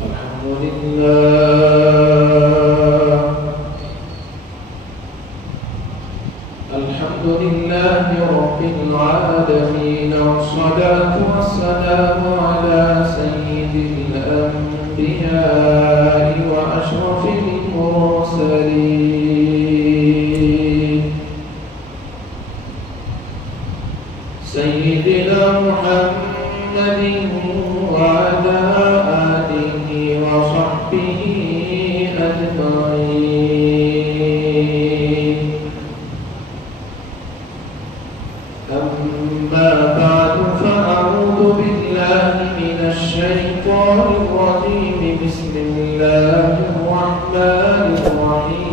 الحمد لله رب العالمين، والصلاة والسلام على سيد الأنبياء وأشرف المرسلين سيدنا محمد وعلى آله وصحبه أجمعين. أما بعد، فأعوذ بالله من الشيطان الرجيم. بسم الله الرحمن الرحيم.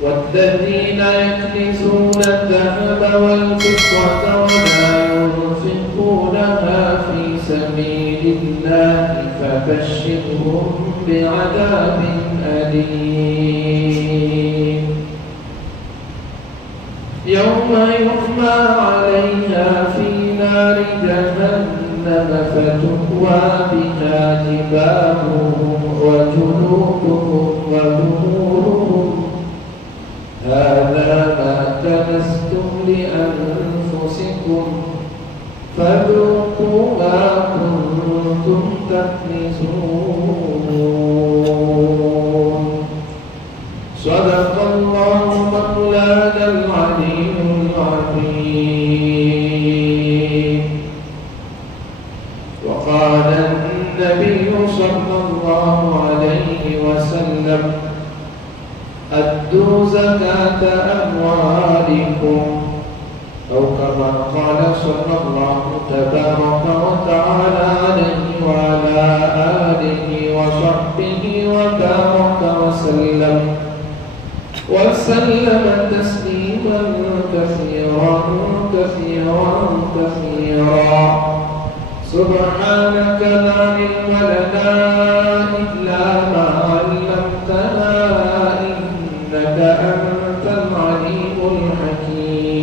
والذين يكنزون الذهب والفضة ولا ينفقونها في سبيل الله فبشرهم بعذاب أليم. يوم يحمى عليها في نار جهنم فتكوى بها جباههم وجنوبهم وظهورهم هذا ما كنزتم لأنفسكم فذوقوا ما كنتم تكنزون. صدق الله مولانا العلي العظيم. وقال النبي صلى الله عليه وسلم: أدوا زكاة أموالكم، أو كما قال صلى الله تبارك وتعالى عليه وعلى آله وصحبه وبارك وسلم تسليما كثيرا كثيرا كثيرا. سبحانك لا علم لنا إلا ما علمتنا إنك أنت العليم الحكيم.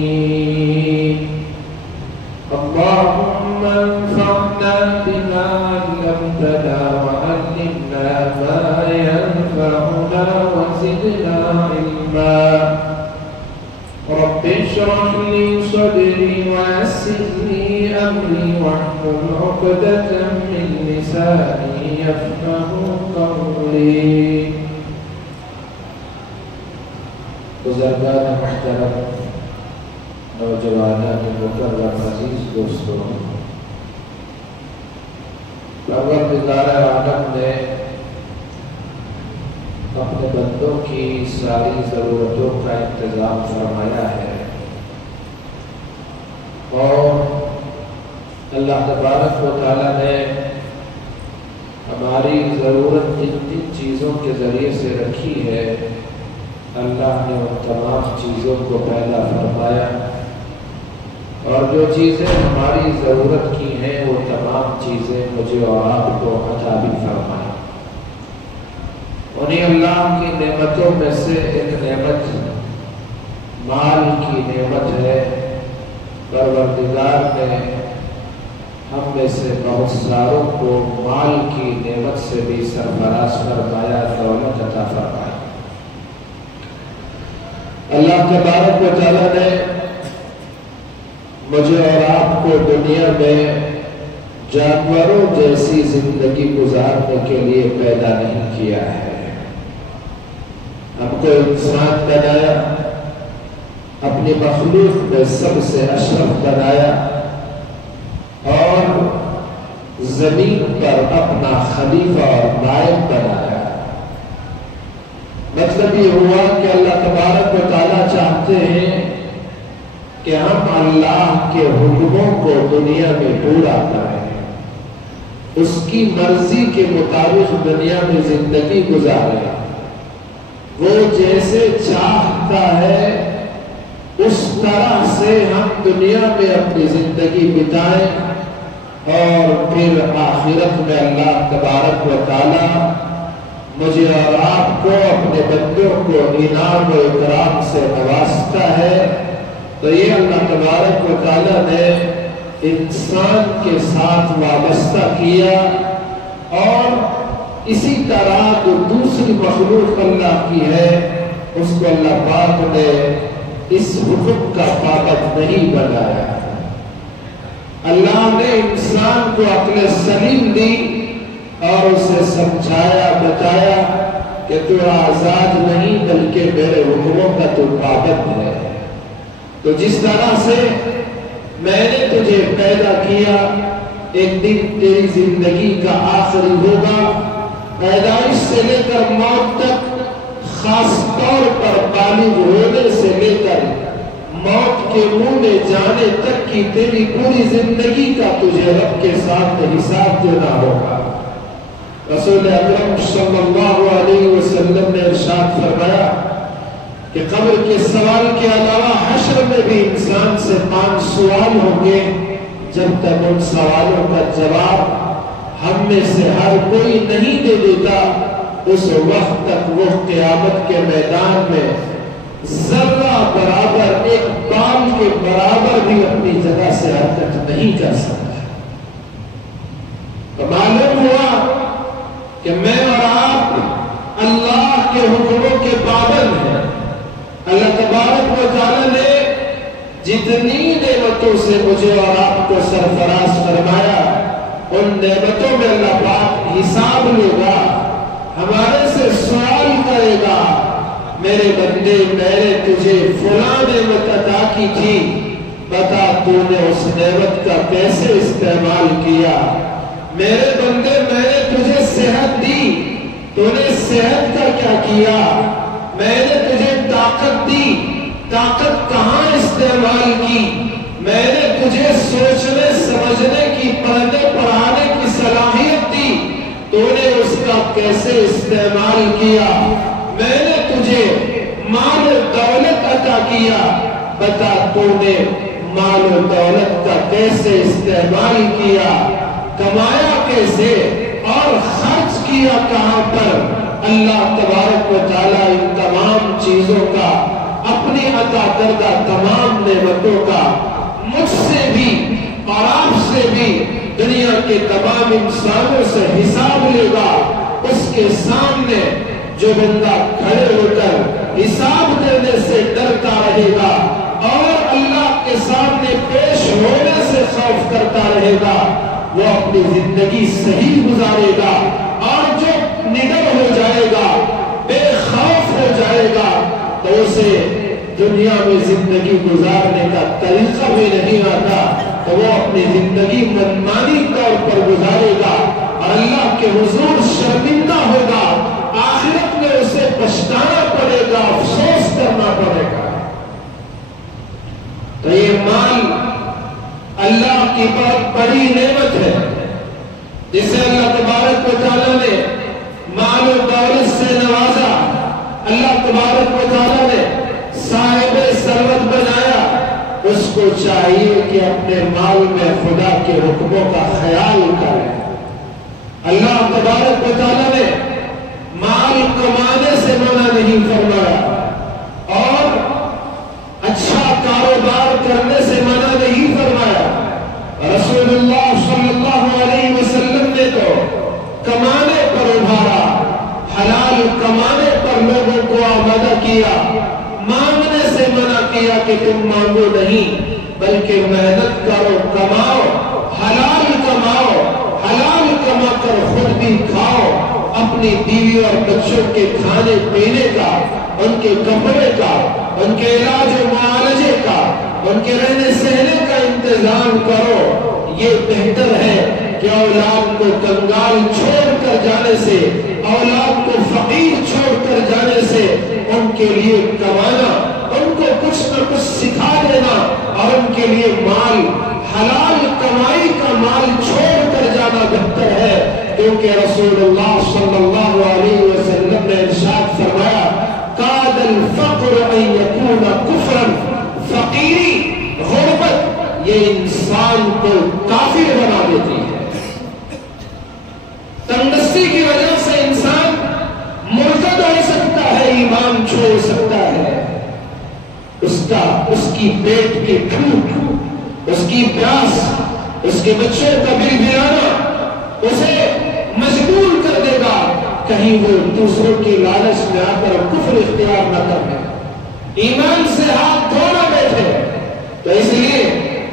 اللهم انفعنا بما علمتنا وعلمنا ما ينفعنا وزدنا علما. رب اشرح لي صدري ويسر لي أمري واحلل عقدة من لساني يفقهوا قولي. بزرگان محترم، نوجوانان مکرم، عزیز دوستوں، پروردگار عالم نے اپنے بندوں کی ساری ضرورتوں کا انتظام فرمایا ہے، اور اللہ تبارک و تعالیٰ نے ہماری ضرورت جن جن چیزوں کے ذریعے سے رکھی ہے، اللہ نے ان تمام چیزوں کو پیدا فرمایا، اور جو چیزیں ہماری ضرورت کی ہیں وہ تمام چیزیں مجھے اور آپ کو عطا بھی فرمایا۔ انہیں اللہ کی نعمتوں میں سے ایک نعمت مال کی نعمت ہے۔ پروردگار نے ہم میں سے بہت ساروں کو مال کی نعمت سے بھی سرفراز فرمایا، دولت عطا فرمایا۔ اللہ تبارک و تعالیٰ نے مجھے اور آپ کو دنیا میں جانوروں جیسی زندگی گزارنے کے لیے پیدا نہیں کیا ہے۔ ہم کو انسان بنایا، اپنی مخلوق میں سب سے اشرف بنایا، اور زمین پر اپنا خلیفہ اور نائب بنایا۔ مطلب یہ ہوا کہ اللہ تبارک و تعالیٰ چاہتے ہیں کہ ہم اللہ کے حکموں کو دنیا میں پورا کریں، اس کی مرضی کے مطابق دنیا میں زندگی گزاریں، وہ جیسے چاہتا ہے اس طرح سے ہم دنیا میں اپنی زندگی بتائیں، اور پھر آخرت میں اللہ تبارک و تعالیٰ مجھے اور آپ کو، اپنے بندوں کو انعام و اکرام سے نوازتا ہے، تو یہ اللہ تبارک و تعالیٰ نے انسان کے ساتھ وابستہ کیا، اور اسی طرح جو دوسری مخلوق اللہ کی ہے اس کو اللہ پاک نے اس حکم کا پابند نہیں بنایا۔ اللہ نے انسان کو عقل سلیم دی اور اسے سمجھایا، بتایا کہ تو آزاد نہیں بلکہ میرے حکموں کا تو پابند ہے۔ تو جس طرح سے میں نے تجھے پیدا کیا، ایک دن تیری زندگی کا آخری ہوگا، پیدائش سے لے کر موت تک، خاص طور پر بالغ ہونے سے لے کر موت کے منہ میں جانے تک کی تیری پوری زندگی کا تجھے رب کے ساتھ حساب دینا ہوگا۔ رسول اکرم صلی اللہ علیہ وسلم نے ارشاد فرمایا کہ قبر کے سوال کے علاوہ حشر میں بھی انسان سے 5 سوال ہوں گے، جب تک ان سوالوں کا جواب ہم میں سے ہر کوئی نہیں دے دیتا، اس وقت تک وہ قیامت کے میدان میں ذرہ برابر، ایک بال کے برابر بھی اپنی جگہ سے حرکت نہیں کر سکتا۔ تو معلوم ہوا کہ میں اور آپ اللہ کے حکموں کے پابند ہیں۔ اللہ تبارک و تعالیٰ نے جتنی نعمتوں سے مجھے اور آپ کو سرفراز فرمایا، ان نعمتوں میں اللہ پاک حساب لے گا، ہمارے سے سوال کرے گا، میرے بندے میں نے تجھے فلاں نعمت عطا کی تھی، بتا تو نے اس نعمت کا کیسے استعمال کیا؟ میرے بندے میں نے تجھے صحت دی، تو نے صحت کا کیا کیا؟ میں نے تجھے طاقت دی، طاقت کہاں استعمال کی؟ میں نے تجھے سوچنے سمجھنے کی، پڑھنے پڑھانے کی صلاحیت دی، تو نے اس کا کیسے استعمال کیا؟ میں نے تجھے مال و دولت عطا کیا، بتا تو نے مال و دولت کا کیسے استعمال کیا؟ کمایا کیسے اور خرچ کیا کہاں پر؟ اللہ تبارک و تعالیٰ ان تمام چیزوں کا، اپنی عطا کردہ تمام نعمتوں کا مجھ سے بھی اور آپ سے بھی، دنیا کے تمام انسانوں سے حساب لے گا۔ اس کے سامنے جو بندہ کھڑے ہو کر حساب دینے سے ڈرتا رہے گا اور اللہ کے سامنے پیش ہونے سے خوف کرتا رہے گا، وہ اپنی زندگی صحیح گزارے گا، اور جو نڈر ہو جائے گا، بے خوف ہو جائے گا، تو اسے دنیا میں زندگی گزارنے کا طریقہ بھی نہیں آتا، تو وہ اپنی زندگی منمانی طور پر گزارے گا اور اللہ کے حضور شرمندہ ہوگا، آخرت میں اسے پچھتانا پڑے گا، افسوس کرنا پڑے گا۔ تو یہ مال اللہ کی بہت بڑی نعمت ہے، جسے اللہ تبارک و تعالیٰ نے مال و دولت سے نوازا۔ اللہ تبارک و تعالیٰ نے صاحب ثروت بنایا، اس کو چاہیے کہ اپنے مال میں خدا کے حکموں کا خیال کرے۔ اللہ تبارک و تعالیٰ نے مال کمانے سے منع نہیں فرمایا، اور اچھا کاروبار کرنے سے منع نہیں فرمایا۔ رسول اللہ صلی اللہ علیہ وسلم نے تو کمانے پر ابھارا، حلال کمانے پر لوگوں کو آمادہ کیا، مانگنے سے منع کیا کہ تم مانگو نہیں، بلکہ محنت کرو، کماؤ، حلال کماؤ، حلال کما کر خود بھی کھاؤ، اپنی بیوی اور بچوں کے کھانے پینے کا، ان کے کپڑے کا، ان کے علاج و معالجے کا، ان کے رہنے سہنے کا انتظام کرو۔ یہ بہتر ہے کہ اولاد کو کنگال چھوڑ کر جانے سے، اولاد کو فقیر چھوڑ کر جانے سے، ان کے لیے کمانا، ان کو کچھ نہ کچھ سکھا دینا، اور ان کے لیے مال، حلال کمائی کا مال چھوڑ کر جانا بہتر ہے، کیونکہ رسول اللہ صلی اللہ علیہ وسلم نے ارشاد فرمایا، قاد الفقر ان یکون کفرا، فقیری، غربت، یہ انسان کو کافر بنا دیتی ہے۔ تندرستی کی وجہ سے انسان مرتد ہو سکتا ہے، ایمان چھوڑ سکتا ہے۔ اس بچہ، اس کی پیٹ کی بھوک، اس کی پیاس، اس کے بچوں کا بل بلانا اسے مجبور کر دے گا کہیں وہ دوسروں کی لالچ میں آ کر کفر اختیار نہ کر لے، ایمان سے ہاتھ دھو نہ بیٹھے۔ تو اس لیے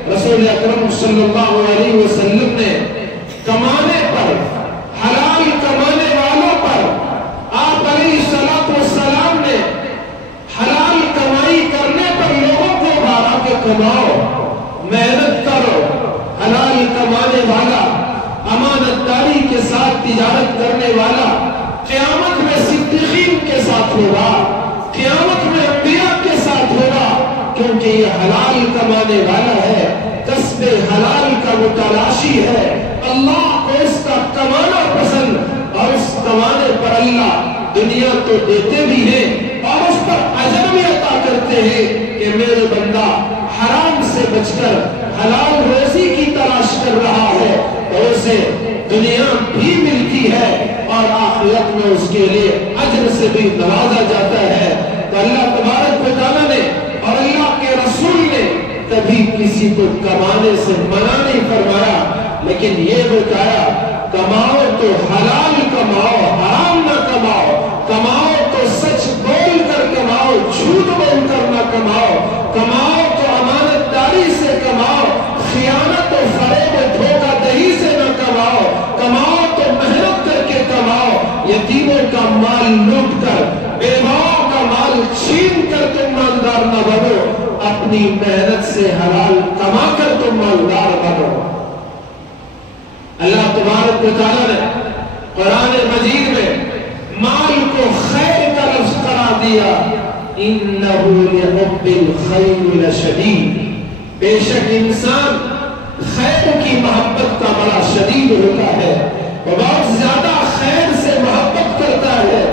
رسول اکرم صلی اللہ علیہ وسلم نے کمانے پر، حلال کمانے والوں پر، آپ علیہ السلام نے حلال کمائی کرنے پر لوگوں کو بھارا کہ کماؤ، محنت کرو۔ حلال کمانے والا، امانت داری کے ساتھ تجارت کرنے والا قیامت میں صدیقین کے ساتھ ہوگا، قیامت میں انبیاء کے ساتھ ہوگا، کیونکہ یہ حلال کمانے والا ہے، کسب حلال کا متلاشی ہے۔ اللہ کو اس کا کمانا پسند، اور اس کمانے پر اللہ دنیا تو دیتے بھی ہیں اور اس پر اجر بھی عطا کرتے ہیں کہ میرے بندہ حرام سے بچ کر حلال روزی کی تلاش کر رہا ہے تو اسے دنیا بھی ملتی ہے اور آخرت میں اس کے لیے اجر سے بھی نوازا جاتا ہے۔ تو اللہ تبارک و تعالیٰ نے اور اللہ کے رسول نے کبھی کسی کو کمانے سے منع نہیں فرمایا، لیکن یہ بتایا کماؤ تو حلال کماؤ، حرام نہ کماؤ، کماؤ تو سچ بول کر کماؤ، جھوٹ بول کر نہ کماؤ، کماؤ تو امانت داری سے کماؤ، خیانت و فریب و دھوکہ دہی سے نہ کماؤ، کماؤ تو محنت کر کے کماؤ، یتیموں کا مال لوٹ کر، بیواؤں کا مال چھین کر تم مالدار نہ بنو، اپنی محنت سے حلال کما کر تم مالدار بنو۔ اللہ تبارک و تعالیٰ نے قرآن مجید میں مال کو خیر کا لفظ قرار دیا، اِنَّهُ لِحُبِّ الْخَيْرِ لَشَدِيدٌ، بے شک انسان خیر کی محبت کا بڑا شدید ہوتا ہے، وہ بہت زیادہ خیر سے محبت کرتا ہے۔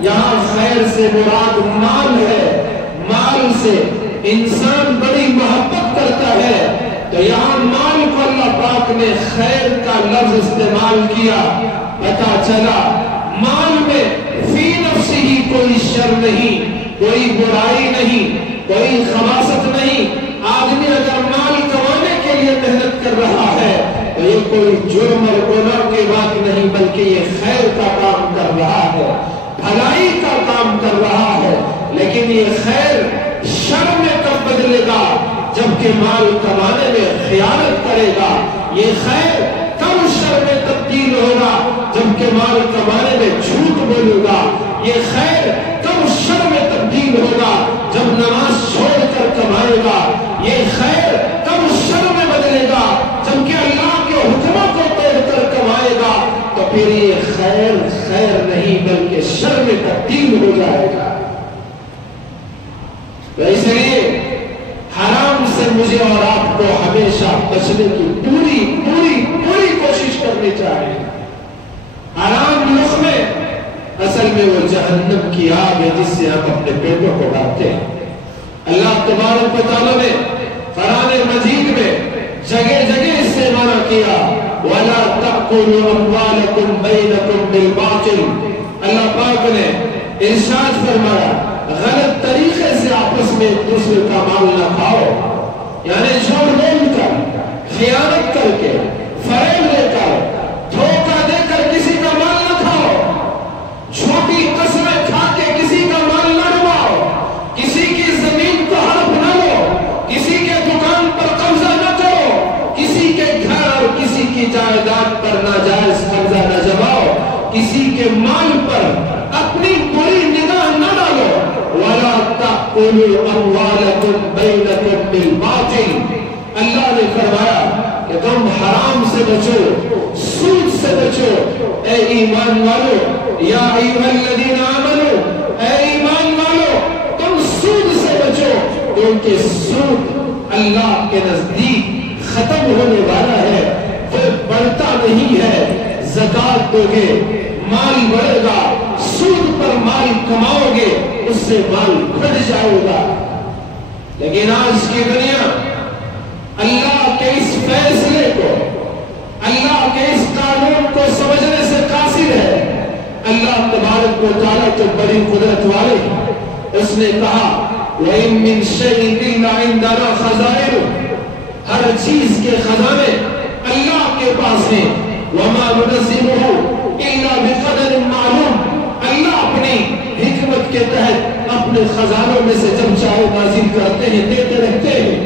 یہاں خیر سے مراد مال ہے، مال سے انسان بڑی محبت کرتا ہے، تو یہاں مال کو اللہ پاک نے خیر کا لفظ استعمال کیا، پتا چلا مال میں فی نفسی ہی کوئی شر نہیں، کوئی برائی نہیں، کوئی خباثت نہیں۔ آدمی اگر مال کمانے کے لیے محنت کر رہا ہے تو یہ کوئی جرم اور گناہ کی بات نہیں، بلکہ یہ خیر کا کام کر رہا ہے، بھلائی کا کام کر رہا ہے۔ لیکن یہ خیر شر میں کب بدلے گا؟ جبکہ مال کمانے میں خیانت کرے گا۔ یہ خیر کب شر میں تبدیل ہوگا؟ جبکہ مال کمانے میں جھوٹ بولے گا۔ یہ خیر کب شر میں تبدیل ہوگا؟ جب نماز چھوڑ کر کمائے گا۔ یہ خیر کب شر میں بدلے گا؟ جبکہ اللہ کے حکموں کو توڑ کر کمائے گا۔ تو پھر یہ خیر خیر نہیں بلکہ شر میں تبدیل ہو جائے گا۔ اس لیے حرام سے مجھے اور آپ کو ہمیشہ بچنے کی پوری پوری پوری کوشش کرنی چاہیے۔ حرام لقمے اصل میں وہ جہنم کی آگ ہے جس سے ہم اپنے پیٹوں کو ڈالتے ہیں۔ اللہ تبارک و تعالیٰ نے قرآن مجید میں جگہ جگہ اس سے منع کیا، وَلَا تَأْكُلُوا أَمْوَالَكُمْ بَيْنَكُمْ بِالْبَاطِلِ۔ اللہ پاک نے ارشاد فرمایا غلط طریقے سے آپس میں ایک دوسرے کا مال نہ کھاؤ، یعنی جھوٹ بول کر، خیانت کر کے، فریب لے کر، دھوکہ دے کر کسی کا مال نہ کھاؤ، جھوٹی قسمیں کھا کے کسی کا مال نہ ڈباؤ، کسی کی زمین کو ہڑپ نہ لو، کسی کے دکان پر قبضہ نہ کرو، کسی کے گھر اور کسی کی جائیداد پر ناجائز قبضہ نہ جماؤ، کسی کے مال پر اپنی بری نگاہ نہ ڈالو۔ وَلَا تَأْكُلُوا أَمْوَالَكُمْ بَيْنَكُمْ بِالْبَاطِلِ۔ اللہ نے فرمایا کہ تم حرام سے بچو، سود سے بچو۔ اے ایمان والو، یا ایھا الذین آمنوا، اے ایمان والو تم سود سے بچو، کیونکہ سود اللہ کے نزدیک ختم ہونے والا ہے، وہ بڑھتا نہیں ہے۔ زکات دو گے مال بڑھے گا، سود پر مال کماؤ گے اس سے مال بڑھ جائے گا۔ لیکن آج کی دنیا اللہ کے اس فیصلے کو، اللہ کے اس قانون کو سمجھنے سے قاصر ہے۔ اللہ تبارک و تعالیٰ تو بڑی قدرت والے، اس نے کہا وَإِن مِّن شَيْءٍ إِلَّا عِندَنَا خَزَائِنُهُ، ہر چیز کے خزانے اللہ کے پاس ہیں. وَمَا نُنَزِّلُهُ إِلَّا بِقَدَرٍ مَّعْلُومٍ، اللہ اپنی حکمت کے تحت اپنے خزانوں میں سے جب چاہے نازل کرتے ہیں، دیتے رہتے ہیں.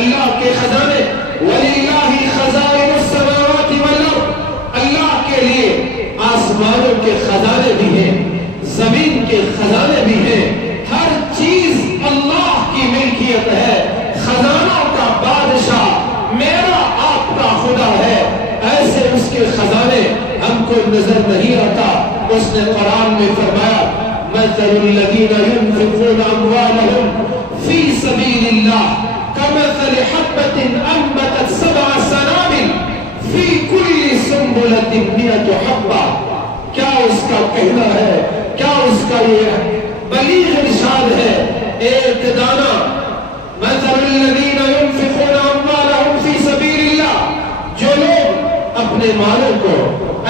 اللہ کے خزانے وَلِلَّهِ خَزَائِنُ السَّمَاوَاتِ وَالْأَرْضِ، اللہ کے لیے آسمانوں کے خزانے بھی ہیں، زمین کے خزانے بھی ہیں. ہر چیز اللہ کی ملکیت ہے. خزانوں کا بادشاہ میرا آپ کا خدا ہے. ایسے اس کے خزانے ہم کو نظر نہیں آتا. اس نے قرآن میں فرمایا مَثَلُ الَّذِينَ يُنْفِقُونَ أَمْوَالَهُمْ فِي سَبِيلِ اللَّهِ كَمَثَلِ حَبَّةٍ أَنبَتَتْ سَبْعَ سَنَابِلَ فِي كُلِّ سُنبُلَةٍ مِّائَةُ حَبَّةٍ. کیا اس کا کہنا ہے، کیا اس کا یہ بلیغ ارشاد ہے. ایک دانہ مَثَلُ الَّذِينَ يُنْفِقُونَ أَمْوَالَهُمْ فِي سَبِيلِ اللَّهِ، جو لوگ اپنے مالوں کو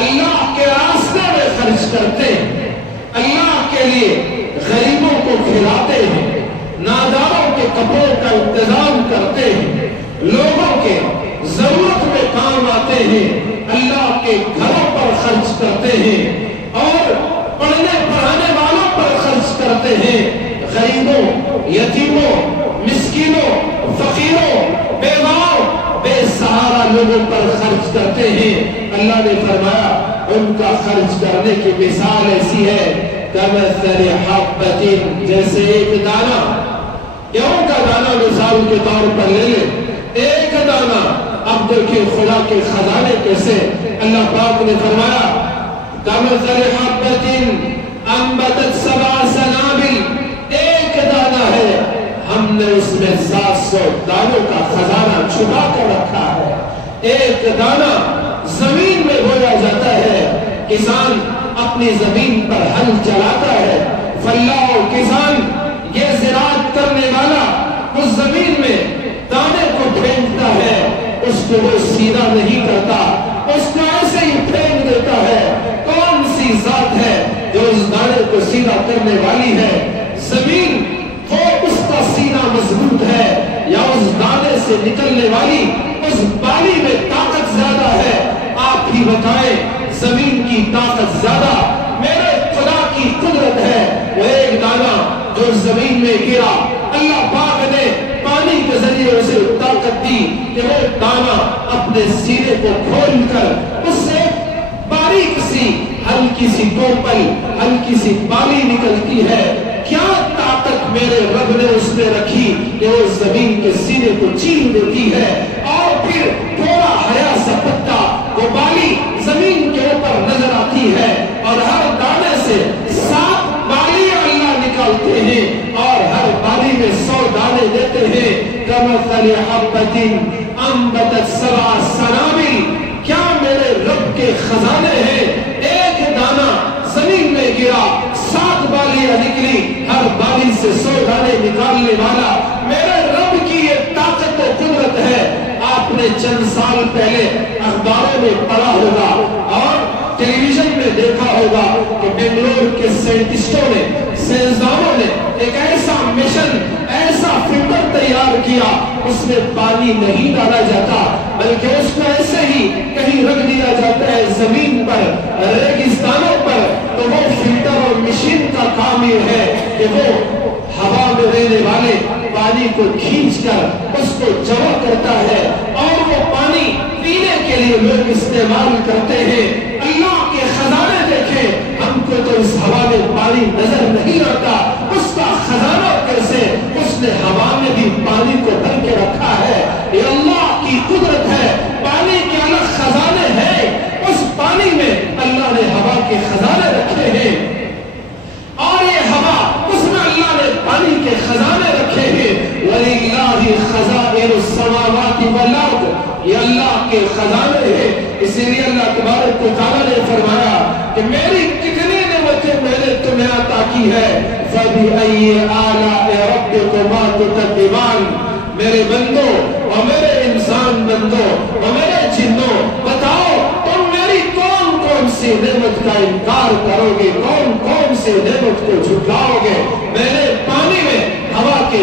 اللہ کے راستے میں خرچ کرتے ہیں، اللہ کے لیے غریبوں کو کھلاتے ہیں، ناداروں کے کپڑوں کا انتظام کرتے ہیں، لوگوں کے ضرورت میں کام آتے ہیں، اللہ کے گھروں پر خرچ کرتے ہیں اور پڑھنے پڑھانے والوں پر خرچ کرتے ہیں، غریبوں، یتیموں، مسکینوں، فقیروں، بیواؤں، بے سہارا لوگوں پر خرچ کرتے ہیں. اللہ نے فرمایا ان کا خرچ کرنے کی مثال ایسی ہے کَمَثَلِ حَبَّةٍ، جیسے ایک دانہ، گیہوں کا دانہ مثال کے طور پر لے لیں. ایک دانہ، اب دیکھیں خدا کے خزانے کیسے. اللہ پاک نے فرمایا کَمَثَلِ حَبَّةٍ أَنبَتَتْ سَبْعَ سَنَابِلَ، ایک دانہ ہے، ہم نے اس میں 700 دانوں کا خزانہ چھپا کر رکھا ہے. ایک دانہ زمین میں بویا جاتا ہے، کسان اپنی زمین پر ہل چلاتا ہے. فلاح و کسان، یہ زراعت کرنے والا اس زمین میں دانے کو پھینکتا ہے، اس کو وہ سیدھا نہیں کرتا، اس کو ایسے ہی پھینک دیتا ہے. کون سی ذات ہے جو اس دانے کو سیدھا کرنے والی ہے؟ زمین وہ اس کا سینہ مضبوط ہے یا اس دانے سے نکلنے والی اس بالی میں طاقت زیادہ ہے؟ آپ ہی بتائیں، زمین کی طاقت زیادہ میرے خدا کی قدرت ہے. وہ ایک دانہ جو زمین میں گرا، اللہ پاک نے پانی کے ذریعے اسے طاقت دی کہ وہ دانہ اپنے سینے کو کھول کر اس سے باریک سی ہلکی سی ٹوپل، ہلکی سی بالی نکلتی ہے. کیا طاقت میرے رب نے اس میں رکھی کہ وہ زمین کے سینے کو چیر دیتی ہے اور پھر تھوڑا ہرا سا پتا وہ بالی زمین کے اوپر نظر آتی ہے اور ہر دانے سے 7 بالیاں اللہ نکالتے ہیں اور ہر بالی میں 100 دانے دیتے ہیں. کَمَثَلِ حَبَّةٍ أَنبَتَتْ سَبْعَ سَنَابِلَ، کیا میرے رب کے خزانے ہیں؟ ایک دانہ زمین میں گرا، 7 بالیاں نکلی، ہر بالی سے 100 دانے نکالنے والا میرے رب کی یہ طاقت و قدرت ہے. آپ نے چند سال پہلے اخباروں میں پڑھا ہوگا اور ٹیلی ویژن میں دیکھا ہوگا کہ بنگلور کے سائنٹسٹوں نے، سائنسدانوں نے ایک ایسا مشن، ایسا فلٹر تیار کیا، اس میں پانی نہیں ڈالا جاتا بلکہ اس کو ایسے ہی کہیں رکھ دیا جاتا ہے زمین پر، ریگستانوں پر. تو وہ فلٹر اور مشین کا کام یہ ہے کہ وہ ہوا میں رہنے والے پانی کو کھینچ کر اس کو جمع کرتا ہے اور وہ پانی پینے کے لیے لوگ استعمال کرتے ہیں. اللہ کے خزانے دیکھیں، ہم کو تو اس ہوا میں پانی نظر نہیں آتا، اس کا خزانہ کیسے اس نے ہوا میں بھی پانی کو بھر کے رکھا ہے. یہ اللہ کی قدرت ہے. پانی کے الگ خزانے ہیں، اس پانی میں اللہ نے ہوا کے خزانے رکھے ہیں اور یہ ہوا اس میں اللہ نے پانی کے خزانے رکھے ہیں. وَلِلَّهِ خَزَائِنُ السَّمَاوَاتِ وَالْأَرْضِ، یہ اللہ کے خزانے ہیں. اسی لیے اللہ تبارک و تعالیٰ نے فرمایا کہ میری کتنی نعمتیں میں نے تمہیں عطا کی ہے. فَبِأَيِّ آلَاءِ رَبِّكُمَا تُكَذِّبَانِ، میرے بندوں اور میرے انسان بندوں اور میرے جنوں، بتاؤ تم میری کون کون سی نعمت کا انکار کرو گے، کون کون سی نعمت کو جھٹلاؤ گے؟ میں نے پانی میں ہوا کے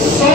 100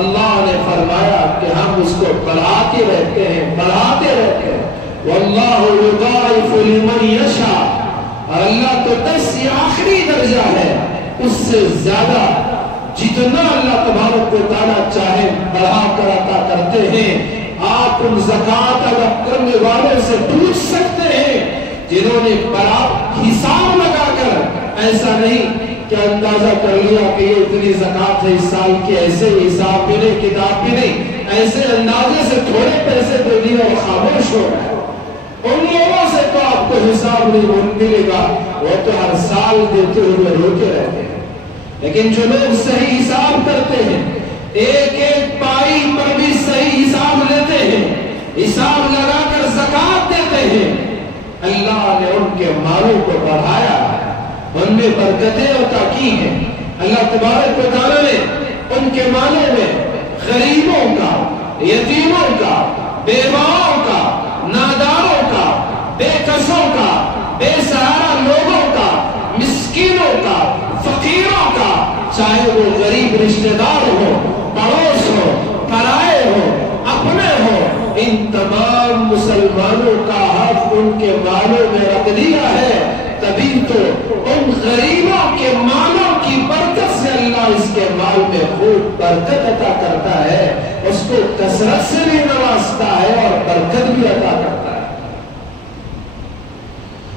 اللہ نے فرمایا کہ ہم اس کو بڑھاتے رہتے ہیں واللہ یضاعف لمن یشاء، اور اللہ تو 10 یہ آخری درجہ ہے، اس سے زیادہ جتنا اللہ تبارک و تعالیٰ چاہے بڑھا کر عطا کرتے ہیں۔ آپ ان زکوٰۃ ادا کرنے والوں سے پوچھ سکتے ہیں جنہوں نے بڑا حساب لگا کر، ایسا نہیں کہ اندازہ کر لیا کہ یہ اتنی زکوٰۃ ہے اس سال کی، ایسے حساب بھی نہیں، کتاب بھی نہیں، ایسے اندازے سے تھوڑے پیسے دے دیے اور خاموش ہو گئے۔ ان لوگوں سے تو آپ کو حساب نہیں ملے گا، وہ تو ہر سال دیتے ہوئے روتے رہتے ہیں۔ لیکن جو لوگ صحیح حساب کرتے ہیں، ایک ایک پائی پر بھی صحیح حساب لیتے ہیں، حساب لگا کر زکوٰۃ دیتے ہیں، اللہ نے ان کے مالوں کو بڑھایا، ان میں برکتیں عطا کی ہیں۔ اللہ تبارک و تعالیٰ نے ان کے مالوں میں غریبوں کا، یتیموں کا، بیواؤں کا، ناداروں کا، بے کسوں کا، بے سہارا لوگوں کا، مسکینوں کا، فقیروں کا، چاہے وہ غریب رشتہ دار ہو، پڑوس ہو، پرائے ہو، اپنے ہو، ان تمام مسلمانوں کا حق ان کے مالوں میں رکھ دیا ہے۔ تبھی تو ان غریبوں کے مالوں کی برکت سے اللہ اس کے مال میں خوب برکت عطا کرتا ہے، اس کو کثرت سے بھی نوازتا ہے اور برکت بھی عطا کرتا ہے۔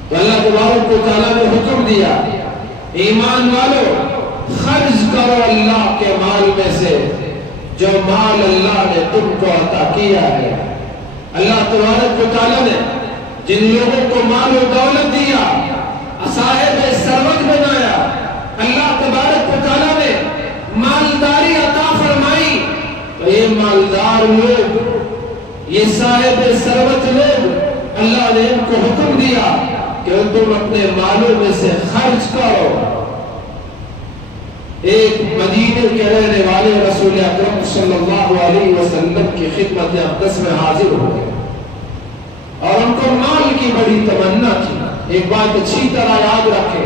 تو اللہ تبارک و تعالیٰ نے حکم دیا، ایمان والو خرچ کرو اللہ کے مال میں سے جو مال اللہ نے تم کو عطا کیا ہے۔ اللہ تبارک و تعالیٰ نے جن لوگوں کو مال و دولت دیا، صاحب ثروت بنایا، اللہ تبارک و تعالیٰ نے مالداری عطا فرمائی، تو یہ مالدار لوگ، یہ صاحب ثروت لوگ، اللہ نے ان کو حکم دیا کہ تم اپنے مالوں میں سے خرچ کرو۔ ایک مدینے کے رہنے والے رسول اکرم صلی اللہ علیہ وسلم کی خدمت اقدس میں حاضر ہو گئے اور ان کو مال کی بڑی تمنا تھی۔ ایک بات اچھی طرح یاد رکھے،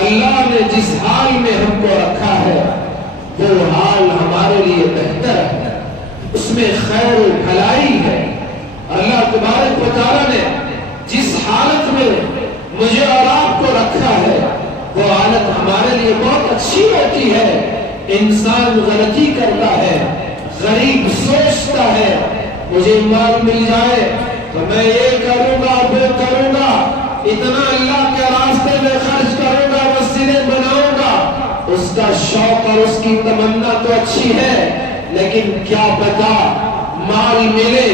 اللہ نے جس حال میں ہم کو رکھا ہے وہ حال ہمارے لیے بہتر ہے، اس میں خیر و بھلائی ہے۔ اللہ تبارک و تعالیٰ نے جس حالت میں مجھے اور آپ کو رکھا ہے وہ حالت ہمارے لیے بہت اچھی ہوتی ہے۔ انسان غلطی کرتا ہے، غریب سوچتا ہے مجھے مال مل جائے تو میں یہ کروں گا وہ کروں گا، اتنا اللہ کے راستے میں خرچ کروں گا، مسجدیں بناؤں گا۔ اس کا شوق اور اس کی تمنا تو اچھی ہے، لیکن کیا پتا مال ملے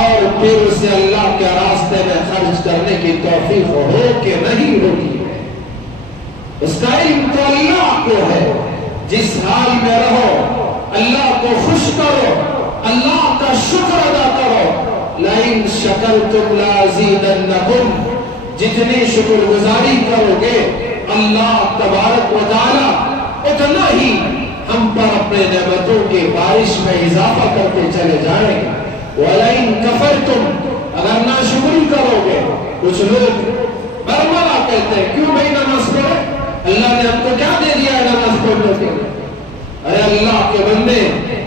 اور پھر اسے اللہ کے راستے میں خرچ کرنے کی توفیق ہو کہ نہیں ہوگی۔ اس کا علم تو اللہ کو ہے۔ جس حال میں رہو اللہ کو خوش کرو، اللہ کا شکر ادا کرو۔ لَإِن شَكَرْتُمْ لَأَزِيدَنَّكُمْ، جتنی شکر گزاری کرو گے اللہ تبارک و تعالیٰ اتنا ہی ہم پر اپنے نعمتوں کی بارش میں اضافہ کرتے چلے جائیں گے۔ وَلَئِن كَفَرْتُمْ، اگر ناشکری کرو گے۔ کچھ لوگ برملا کہتے ہیں کیوں بھائی نماز پڑھے، اللہ نے ہم کو کیا دے دیا ہے نماز پڑھنے کے لیے؟ ارے اللہ کے بندے،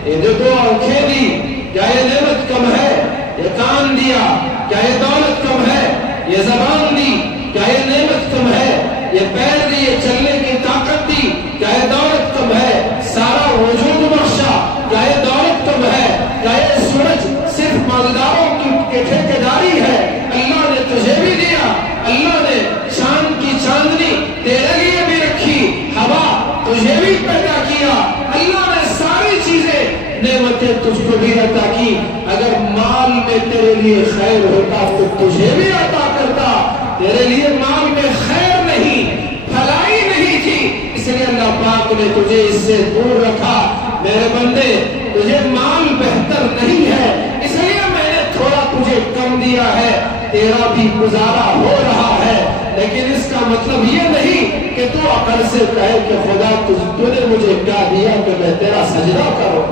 یہ دیکھو آنکھیں دی، کیا یہ نعمت کم ہے؟ یہ کان دیا، کیا یہ دولت کم ہے؟ یہ زبان دی، کیا یہ نعمت کم ہے؟ یہ پیر دی، یہ چلنے کی طاقت دی، کیا یہ دولت کم ہے؟ سارا وجود بخشا، کیا یہ دولت کم ہے؟ کیا یہ سورج صرف مالداروں کی ٹھیکیداری ہے؟ اللہ نے تجھے بھی دیا، اللہ نے چاند کی چاندنی تیرے لیے بھی رکھی، ہوا تجھے بھی پیدا کیا، اللہ نے ساری چیزیں نعمتیں تجھ کو بھی عطا کی۔ اگر مال میں تیرے لیے خیر ہوتا تو تجھے بھی عطا کرتا، تیرے لیے مال میں خیر نہیں، بھلائی نہیں تھی، اس لیے اللہ پاک نے تجھے اس سے دور رکھا۔ میرے بندے، تجھے مال بہتر نہیں ہے، اس لیے میں نے تھوڑا تجھے کم دیا ہے، تیرا بھی گزارا ہو رہا ہے، لیکن اس کا مطلب یہ نہیں کہ تو عقل سے کہے کہ خدا تو نے مجھے کیا دیا کہ میں تیرا سجدہ کروں۔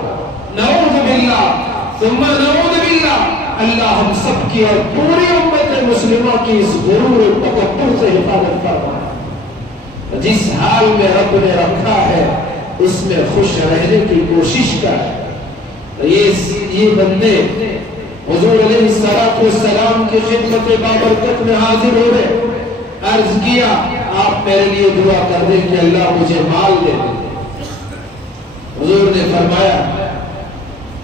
نعوذ باللہ ثم نعوذ باللہ، اللہ ہم سب کی اور پوری امت مسلمہ کی اس غرور و تکبر سے حفاظت فرمائے۔ جس حال میں رب نے رکھا ہے اس میں خوش رہنے کی کوشش کر۔ یہ بندے حضور علیہ السلام کی خدمت بابرکت میں حاضر ہو رہے، عرض کیا آپ میرے لیے دعا کر دیں کہ اللہ مجھے مال دے دے۔ حضور نے فرمایا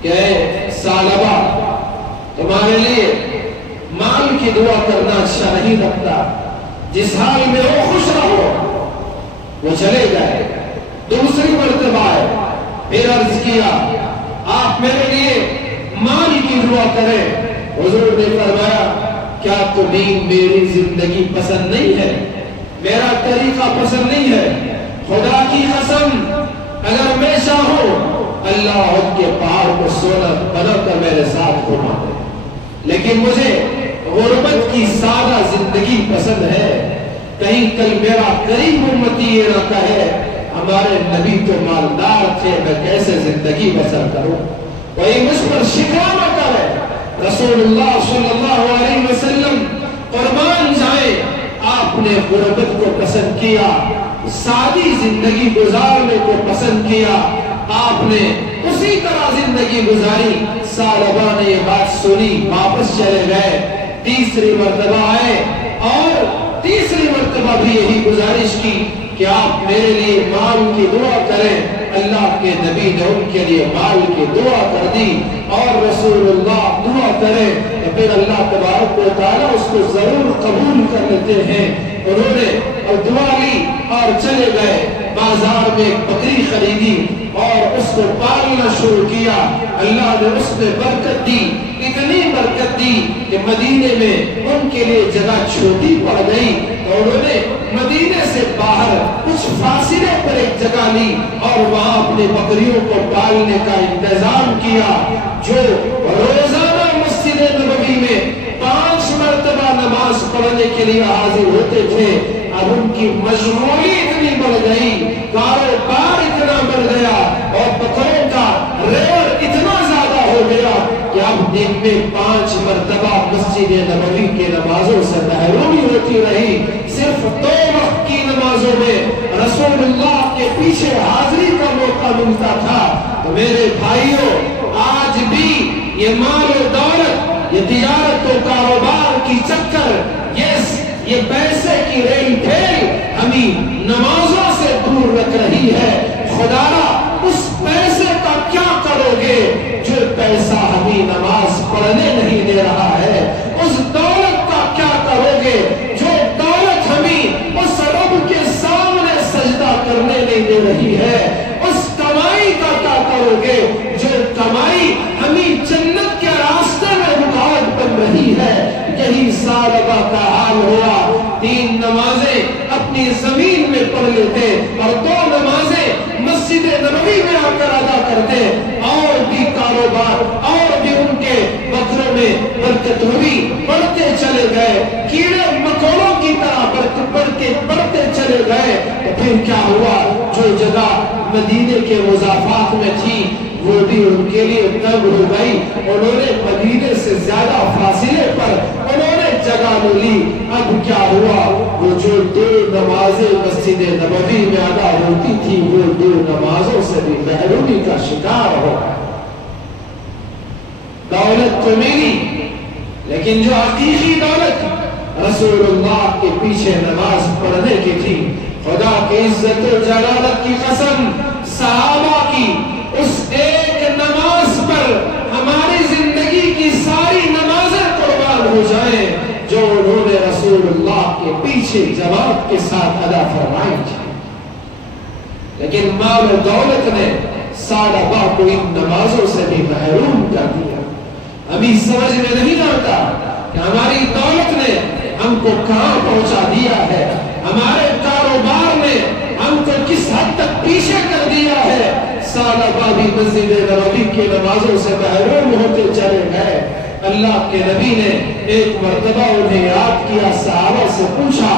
کہ اے ثعلبہ، تمہارے لیے مال کی دعا کرنا اچھا نہیں لگتا، جس حال میں ہو خوش رہو۔ وہ چلے گئے، دوسری مرتبہ آئے، پھر عرض کیا آپ میرے لیے مال کی دعا کریں۔ حضور نے فرمایا کیا تمہیں میری زندگی پسند نہیں ہے، میرا طریقہ پسند نہیں ہے؟ خدا کی قسم اگر میں چاہوں اللہ ان کے پہاڑ کو سونا بنا کر میرے ساتھ گھما دے، لیکن مجھے غربت کی سادہ زندگی پسند ہے۔ کہیں کل میرا قریب امتی یہ نہ کہے ہمارے نبی تو مالدار تھے، میں کیسے زندگی بسر کروں، کوئی مجھ پر شکوہ نہ کرے۔ رسول اللہ صلی اللہ علیہ وسلم قربان جائیں، آپ نے غربت کو پسند کیا، سادی زندگی گزارنے کو پسند کیا، آپ نے اسی طرح زندگی گزاری۔ ثعلبہ نے یہ بات سنی، واپس چلے گئے، تیسری مرتبہ آئے اور تیسری مرتبہ بھی یہی گزارش کی کہ آپ میرے لیے مال کی دعا کریں۔ اللہ کے نبی نے ان کے لیے مال کی دعا کر دی، اور رسول اللہ دعا کریں تو پھر اللہ تبارک و تعالیٰ اس کو ضرور قبول کر لیتے ہیں۔ انہوں نے دعا لی اور چلے گئے، بازار میں بکری خریدی اور اس کو پالنا شروع کیا۔ اللہ نے اس میں برکت دی، اتنی برکت دی کہ مدینے میں ان کے لیے جگہ چھوٹی پڑ گئی، اور انہوں نے مدینے سے باہر کچھ فاصلے پر ایک جگہ لی اور وہاں اپنے بکریوں کو پالنے کا انتظام کیا۔ جو روزانہ مسجد نبوی میں 5 مرتبہ نماز پڑھنے کے لیے حاضر ہوتے تھے، اب ان کی مشغولی اتنی بڑھ گئی، کاروبار اتنا بڑھ گیا اور بکروں کا ریوڑ اتنا زیادہ ہو گیا کہ اب دن میں 5 مرتبہ مسجد نبوی کے نمازوں سے محرومی ہوتی رہی۔ صرف 2 وقت کی نمازوں میں رسول اللہ کے پیچھے حاضری کا موقع ملتا تھا۔ تو میرے بھائیوں، آج بھی یہ مال و دولت، یہ تجارت و کاروبار کی چکر، یہ پیسے کی ریل ٹھیل ہمیں نمازوں سے دور رکھ رہی ہے۔ خدایا اس پیسے کا کیا کرو گے جو پیسہ ہمیں نماز پڑھنے نہیں دے رہا ہے؟ اس دولت کا کیا کرو گے جو دولت ہمیں اس رب کے سامنے سجدہ کرنے نہیں دے رہی ہے؟ اس کمائی کا کیا کرو گے جو کمائی ہمیں جنت کے راستے میں رکاوٹ بن رہی ہے؟ یہی ثعلبہ کا حال ہوا۔ 3 نمازیں اپنی زمین میں پڑھ لیتے اور 2 نمازیں مسجد نبوی میں آ کر ادا کرتے، اور بھی کاروبار اور بھی ان کے بکروں میں برکت ہوئی، بڑھتے چلے گئے، کیڑے مکوڑوں کی طرح بڑھتے چلے گئے۔ تو پھر کیا ہوا؟ جو جگہ مدینے کے مضافات میں تھی وہ بھی ان کے لیے تنگ ہو گئی، انہوں نے مدینے سے زیادہ فاصلے پر انہوں نے جگہ لی۔ اب کیا ہوا؟ وہ جو 2 نمازیں مسجد نبوی میں ادا ہوتی تھی وہ 2 نمازوں سے بھی محرومی کا شکار ہو۔ دولت تو ملی، لیکن جو حقیقی دولت رسول اللہ کے پیچھے نماز پڑھنے کی تھی، خدا کی عزت و جلالت کی قسم، صحابہ کی اس ایک نماز پر ہماری زندگی کی ساری نمازیں قربان ہو جائیں جو انہوں نے رسول اللہ کے پیچھے جماعت کے ساتھ ادا فرمائی تھی۔ لیکن مال و دولت نے ثعلبہ کو ان نمازوں سے بھی محروم کر دیا۔ ابھی سمجھ میں نہیں آتا کہ ہماری دولت نے ہم کو کہاں پہنچا دیا ہے، ہمارے کاروبار نے ہم کو کس حد تک پیچھے کر دیا ہے۔ ثعلبہ بھی مسجد نبوی کی نمازوں سے محروم ہوتے چلے گئے۔ اللہ کے نبی نے ایک مرتبہ انہیں یاد کیا، صحابہ سے پوچھا